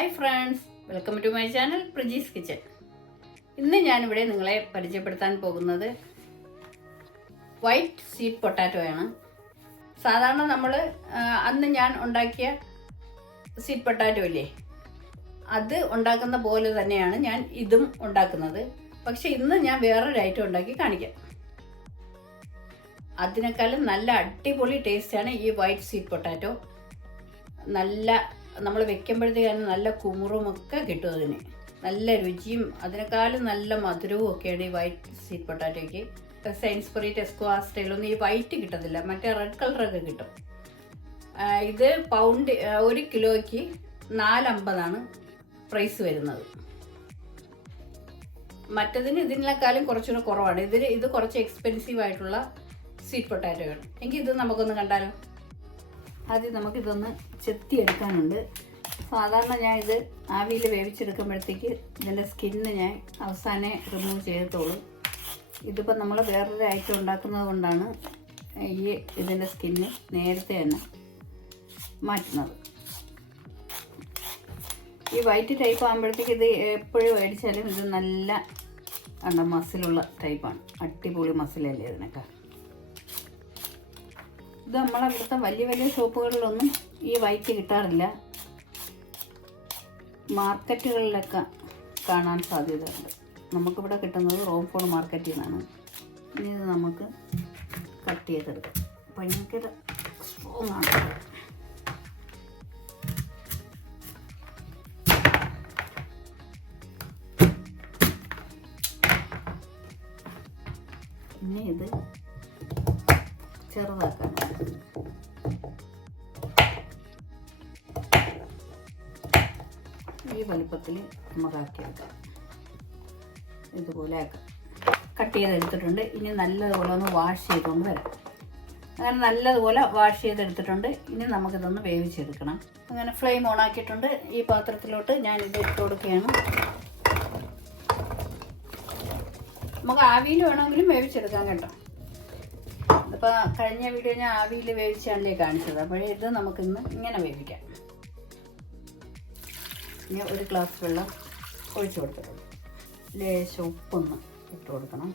Hi friends welcome to my channel Prajees kitchen ഇന്ന് ഞാനിവിടെ നിങ്ങളെ പരിചയപ്പെടുത്താൻ പോകുന്നത് വൈറ്റ് സ്വീറ്റ് പൊട്ടാറ്റോയാണ് സാധാരണ നമ്മൾ അന്ന് ഞാൻ ഉണ്ടാക്കിയ സ്വീറ്റ് പൊട്ടാറ്റോ ഇല്ലേ? അത് ഉണ്ടാക്കുന്ന പോലെ തന്നെയാണ് ഞാൻ ഇതും ഉണ്ടാക്കുന്നത്. പക്ഷെ ഇന്ന് ഞാൻ വേറൊരു ഐറ്റം ഉണ്ടാക്കി കാണിക്കാം. അതിനേക്കാളും നല്ല അടിപൊളി ടേസ്റ്റാണ് ഈ വൈറ്റ് സ്വീറ്റ് പൊട്ടാറ്റോ നല്ല നമ്മൾ വെക്കുമ്പോഴത്തേക്കാണ് നല്ല കുമുറുമൊക്കെ കിട്ടും അതിന്. നല്ല രുചിയും അതിനേക്കാളും നല്ല മധുരവും ഒക്കെയാണ് ഈ വൈറ്റ് സ്വീറ്റ് പൊട്ടാറ്റോയ്ക്ക് സൈൻസ്ബറി ടെസ്കോ ആ സ്റ്റൈലൊന്നും ഈ വൈറ്റ് കിട്ടത്തില്ല. മറ്റേ റെഡ് കളറൊക്കെ കിട്ടും. ഇത് പൗണ്ട് ഒരു കിലോയ്ക്ക് നാലമ്പതാണ് പ്രൈസ് വരുന്നത്. മറ്റതിന് ഇതിനേക്കാളും കുറച്ചുകൂടെ കുറവാണ്. ഇതിന് ഇത് കുറച്ച് എക്സ്പെൻസീവ് ആയിട്ടുള്ള സ്വീറ്റ് പൊട്ടാറ്റോയാണ് എങ്കിൽ ഇത് നമുക്കൊന്ന് കണ്ടാലോ? ആദ്യം നമുക്കിതൊന്ന് ചെത്തിയെടുക്കാനുണ്ട്. സാധാരണ ഞാൻ ഇത് ആവിയിൽ വേവിച്ചെടുക്കുമ്പോഴത്തേക്ക് ഇതിന്റെ സ്കിന്ന് ഞാൻ അവസാനം റിമൂവ് ചെയ്യത്തുള്ളൂ. ഇതിപ്പോൾ നമ്മൾ വേറൊരു ഐറ്റം ഉണ്ടാക്കുന്നത് കൊണ്ടാണ് ഈ ഇതിന്റെ സ്കിന്ന് നേരത്തെ തന്നെ മാറ്റുന്നത്. ഈ വൈറ്റ് ടൈപ്പ് ആകുമ്പോഴത്തേക്ക് ഇത് എപ്പോഴും മേടിച്ചാലും ഇത് നല്ല എന്താ മസിലുള്ള ടൈപ്പാണ്. അടിപൊളി മസിലല്ലേ ഇതിനൊക്കെ. ഇത് നമ്മളെ ഇവിടുത്തെ വലിയ വലിയ ഷോപ്പുകളിലൊന്നും ഈ വൈറ്റ് കിട്ടാറില്ല. മാർക്കറ്റുകളിലൊക്കെ കാണാൻ സാധ്യതയുണ്ട്. നമുക്കിവിടെ കിട്ടുന്നത് റോംഫോൺ മാർക്കറ്റിൽ നിന്നാണ്. ഇനി ഇത് നമുക്ക് കട്ട് ചെയ്തെടുക്കാം. ഭയങ്കര സ്ട്രോങ് ആണ്. ഇനി ഇത് ചെറുതാക്കണം ഈ വലുപ്പത്തിൽ നമുക്കാക്കിയെടുക്കാം ഇതുപോലെ ആക്കാം. കട്ട് ചെയ്തെടുത്തിട്ടുണ്ട്. ഇനി നല്ലതുപോലെ ഒന്ന് വാഷ് ചെയ്തുകൊണ്ട് വരാം. അങ്ങനെ നല്ലതുപോലെ വാഷ് ചെയ്തെടുത്തിട്ടുണ്ട്. ഇനി നമുക്കിതൊന്ന് വേവിച്ചെടുക്കണം. അങ്ങനെ ഫ്ലെയിം ഓൺ ആക്കിയിട്ടുണ്ട്. ഈ പാത്രത്തിലോട്ട് ഞാൻ ഇത് ഇട്ട് കൊടുക്കുകയാണ്. നമുക്ക് ആവിയിൽ വേണമെങ്കിലും വേവിച്ചെടുക്കാൻ കേട്ടോ. ഇതിപ്പോൾ കഴിഞ്ഞ വീഡിയോ ഞാൻ ആവിയിൽ വേവിച്ചാണല്ലേ കാണിച്ചത്. അപ്പോഴേ ഇത് നമുക്കിന്ന് ഇങ്ങനെ വേവിക്കാം. ഇനി ഒരു ഗ്ലാസ് വെള്ളം ഒഴിച്ചു കൊടുത്തിട്ടുണ്ട്. ലേശം ഉപ്പൊന്ന് ഇട്ട് കൊടുക്കണം.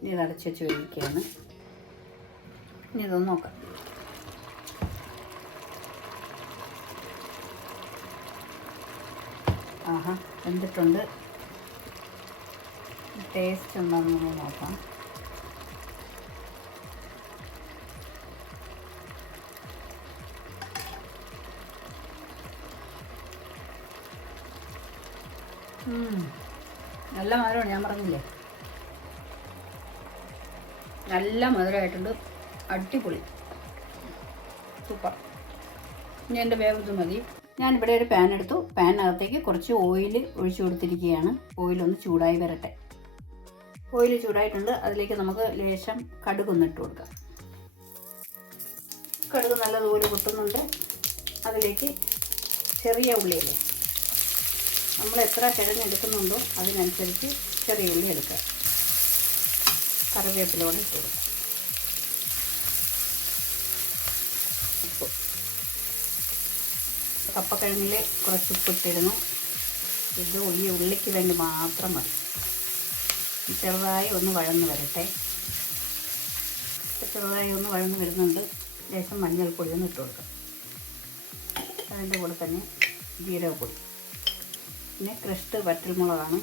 ഇനി ഇത് അടച്ചു വെച്ച് വേവിക്കുകയാണ്. ഇനി ഇതൊന്ന് നോക്കാം. ആഹാ വെന്തിട്ടുണ്ട്. ടേസ്റ്റ് ഉണ്ടോയെന്ന് നോക്കാം. നല്ല മധുരമാണ് ഞാൻ പറഞ്ഞില്ലേ? നല്ല മധുരമായിട്ടുണ്ട് അടിപൊളി. സൂപ്പർ. ഇനി എന്റെ വേവ് മതി. ഞാനിവിടെ ഒരു പാൻ എടുത്തു. പാനിനകത്തേക്ക് കുറച്ച് ഓയിൽ ഒഴിച്ചു കൊടുത്തിരിക്കുകയാണ്. ഓയിലൊന്ന് ചൂടായി വരട്ടെ. ഓയിൽ ചൂടായിട്ടുണ്ട്. അതിലേക്ക് നമുക്ക് ലേശം കടുകൊന്ന് ഇട്ട് കൊടുക്കാം. കടുക് നല്ലതുപോലെ പൊട്ടുന്നുണ്ട്. അതിലേക്ക് ചെറിയ ഉള്ളിയില്ലേ? നമ്മൾ എത്ര കിഴങ്ങെടുക്കുന്നുണ്ടോ അതിനനുസരിച്ച് ചെറിയ ഉള്ളി എടുക്കുക കറിവേപ്പിലോടെ ഇട്ട് കൊടുക്കുക കപ്പക്കിഴങ്ങിൽ കുറച്ച് ഉപ്പിട്ടിരുന്നു. ഇത് ഈ ഉള്ളിക്ക് വേണ്ടി മാത്രം മതി. ചെറുതായി ഒന്ന് വഴന്ന് വരട്ടെ. ചെറുതായി ഒന്ന് വഴന്ന് വരുന്നുണ്ട്. ലേശം മഞ്ഞൾപ്പൊടി ഒന്ന് ഇട്ട് കൊടുക്കാം. അതിന്റെ കൂടെ തന്നെ ജീരകപ്പൊടി. പിന്നെ ക്രഷ്ട് വറ്റൽമുളകാണ്.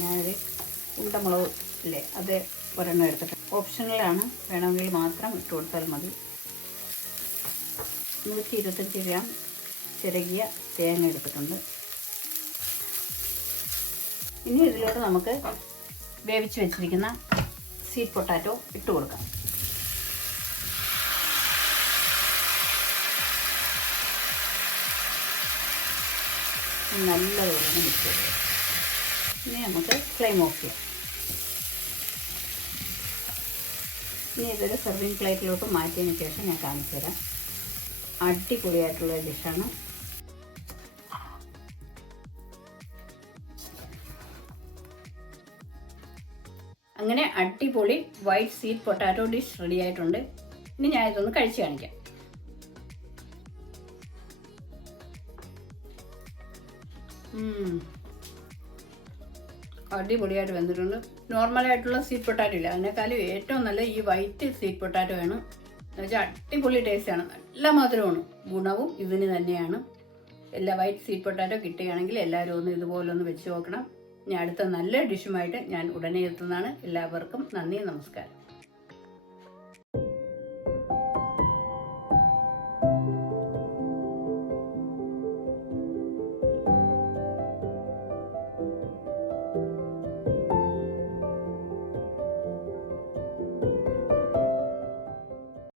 ഞാനൊരു ഉണ്ടമുളക് ഇല്ലേ അത് ഒരെണ്ണം എടുത്തിട്ട്. ഓപ്ഷണലാണ് വേണമെങ്കിൽ മാത്രം ഇട്ട് കൊടുത്താൽ മതി. നൂറ്റി ഇരുപത്തഞ്ച് ഗ്രാം ചിരകിയ തേങ്ങ എടുത്തിട്ടുണ്ട്. ഇനി ഇതിലോട്ട് നമുക്ക് വേവിച്ച് വെച്ചിരിക്കുന്ന സ്വീറ്റ് പൊട്ടാറ്റോ ഇട്ട് കൊടുക്കാം. നല്ലതുപോലെ മിക്സ് ഇനി നമുക്ക് ഫ്ലെയിം ഓഫ് ചെയ്യാം. ഇനി ഇതൊരു സെർവിങ് പ്ലേറ്റിലോട്ട് മാറ്റിയതിന് ശേഷം ഞാൻ കാണിച്ചു തരാം അടിപൊളിയായിട്ടുള്ള ഡിഷാണ് അങ്ങനെ അടിപൊളി white sweet potato dish ready ആയിട്ടുണ്ട്. ഇനി ഞാൻ ഇതൊന്ന് കഴിച്ച് കാണിക്കാം. അടിപൊളിയായിട്ട് വന്നിട്ടുണ്ട് നോർമലായിട്ടുള്ള സ്വീറ്റ് പൊട്ടാറ്റോ ഇല്ല? അതിനേക്കാളും ഏറ്റവും നല്ല ഈ വൈറ്റ് സ്വീറ്റ് പൊട്ടാറ്റോ ആണ്. എന്ന് വെച്ചാൽ അടിപൊളി ടേസ്റ്റാണ് നല്ല മധുരമാണ്. ഗുണവും ഇതിന് തന്നെയാണ്. എല്ലാ വൈറ്റ് സ്വീറ്റ് പൊട്ടാറ്റോ കിട്ടുകയാണെങ്കിൽ എല്ലാവരും ഒന്ന് ഇതുപോലെ ഒന്ന് വെച്ച് നോക്കണം. ഞാൻ അടുത്ത നല്ല ഡിഷുമായിട്ട് ഞാൻ ഉടനെ എത്തുന്നതാണ്. എല്ലാവർക്കും നന്ദി നമസ്കാരം.